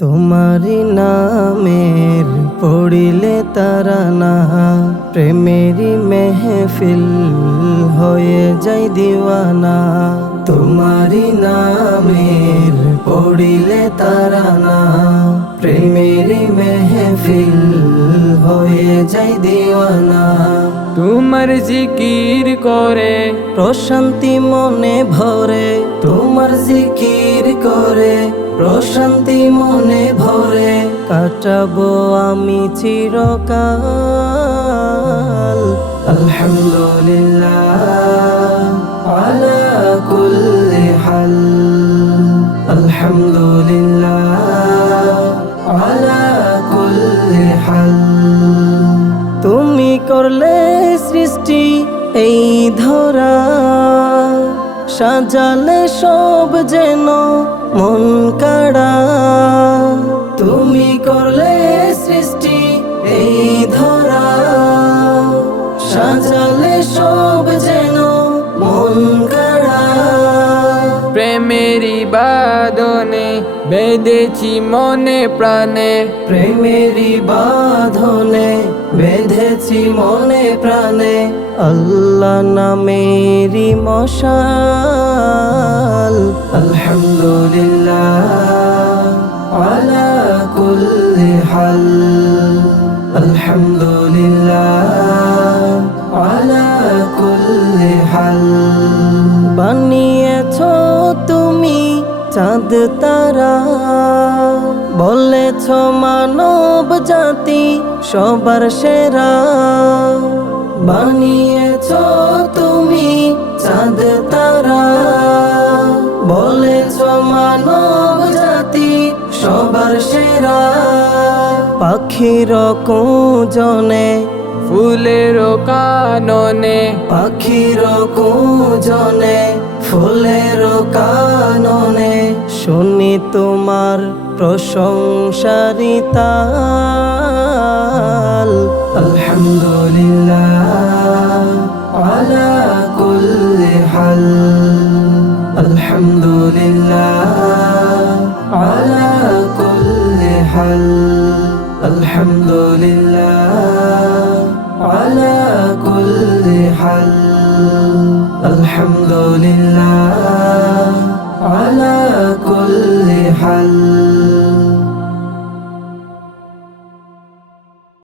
তোমারি নামের পড়িলে তারানা, প্রেমেরি মেহফিল হয়ে যায় দিওয়ানা। তোমারি নামের পড়িলে তারানা, প্রেমেরি মেহফিল হয়ে যায় দিওয়ানা। তোমার জিকির করে প্রশান্তি মনে ভরে, তোমার জিকির করে প্রশান্তি মনে ভরে, কাটাবো আমি চিরকাল। আলহামদুলিল্লাহ আলা কুল্লি হাল, আলহামদুলিল্লাহ আলা কুল্লি হাল। তুমি করলে সৃষ্টি এই ধরা, সাজালে সব যেন মন কাড়া। তুমি করলে সৃষ্টি এই ধরা, সাজালে সব যেন মন কাড়া। প্রেমেরি বাঁধনে বেঁধেছি মনে প্রাণে, প্রেমেরি বাঁধনে বেঁধেছি মনে প্রাণে। আল্লাহ নামেরি মশাল, আলহামদুলিল্লাহ আলা কুল্লি হাল, আলহামদুলিল্লাহ আলা কুল্লি হাল। বানিয়েছো তুমি চাঁদ তারা, বলেছ মানব জাতি সবার সেরা। বানিয়েছ তুমি চাঁদ তারা, বলেছ মানব জাতি সবার সেরা। পাখির কুজনে ফুলের কাননে, পাখির কুজনে ফুলের কাননে, শুনি তোমার প্রশংসারি তাল। আলহামদুলিল্লাহ আলা কুল্লি হাল, আলহামদুলিল্লাহ আলা কুল্লি হাল, আলহামদুলিল্লাহ আলা কুল্লি হাল, আলহামদুলিল্লাহ আলা কুল্লি হাল।